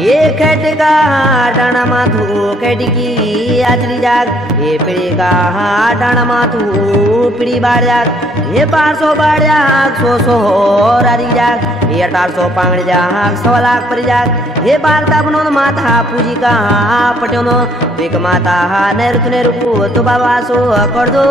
ये खटका डाना माथू खटकी आचरी जाग ये पिड़ी का डाना माथू पिड़ी बाड़ जाग ये 500 बाड़ जाग 100 रारी जाग ये 1800 पांगड़ जाग 100 लाख परी जाग ये बालता बनो माथा पूजी का पट्योनो एक माता नेरु नेरु तो बाबा सो कर दो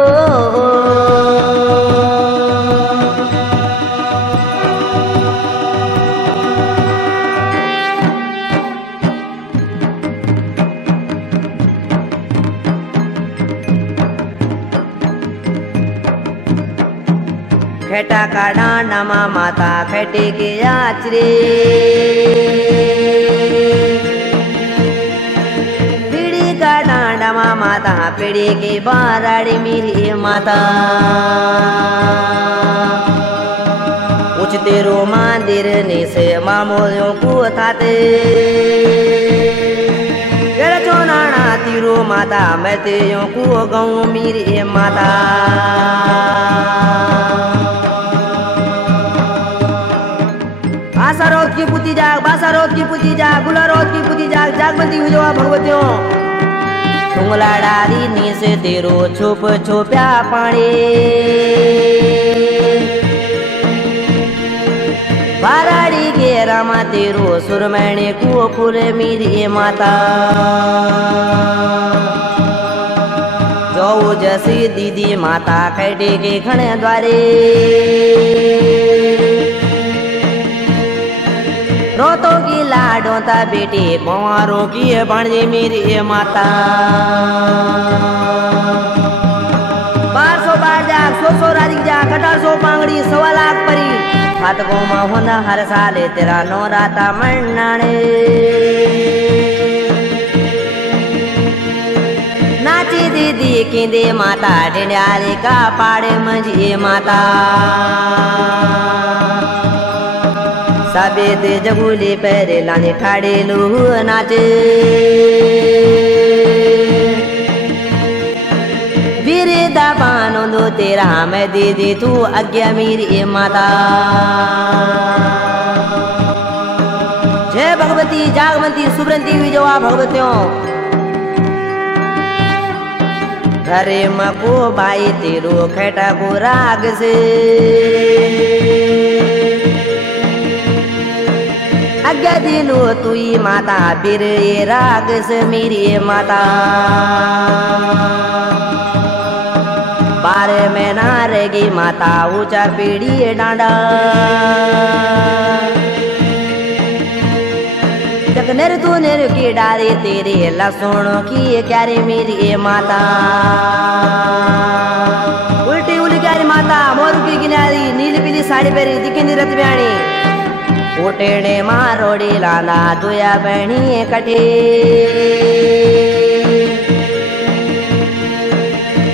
खेटा का डांडा माता खेटे के आचरे पीड़ी का डांडा माता पीड़ी के बाराड़ी मेरी माता उच तेरो मंदिर ने से मामोलियों को थाते चोनाना तीरो माता मैं तेयों को गाँव मेरी माता आसारोद की पुती जाग बासारोद की पुती जाग गुलारोद की पुती जाग जागबंदी हुई जवा भगवतियों तुंगला डारी नी से तेरो छुप छुप्या पानी बाराड़ी के रामा तेरो सुरमैने को फूल मेरी माता जो जसी दीदी माता खड़े के खड़े द्वारे रोतों की लाडों ता बेटी कुंवारों की बणजी मेरी माता 1200 बार जाग 100 राजी जाग 1800 पांगड़ी 100 लाख परी हाथ गोमा होना हर साल तेरा नौराता मन्नाने नाची दीदी किंदे माता डिंडारे का पाड़े मंजी माता सफेद जगुली पैरे लाने ठाड़े लू नाचे वीरे दाबानो दो तेरा मैं दीदी तू आज्ञा मेरी माता जय भगवती जागवंती सुब्रंती विजवा भगवतियों घरे मको भाई तेरो खेटा को राग से आज्ञा दिलो तुई माता बीर ये राग से मेरी माता बारे में ना रहेगी माता ऊंचा पीढ़ी डांडा जग नेर तू नेर की डारे तेरे लसुण की क्यारे मेरी माता उल्टी उल्टी क्यारी माता मोरू की किनारी नीली पीली साड़ी पहरी दिखेंदी रत ब्याणी ओटेड़े मारोड़ी लाना दुया बहनी कटे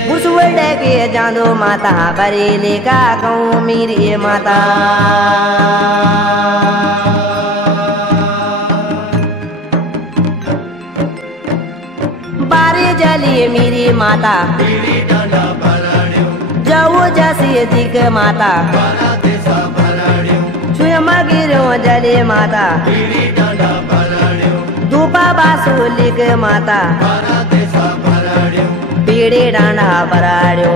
बुसुवड़े के जादो माता बरेली का कहूँ मेरी माता बारे जली मेरी माता जाओ जैसी दिख माता मगिरो जले माता धूपा बासुलिक माता पीड़ी डांडा बराड़ो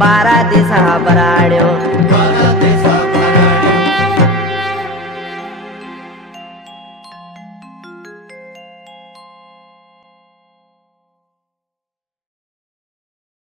12 दिशा बराड़ो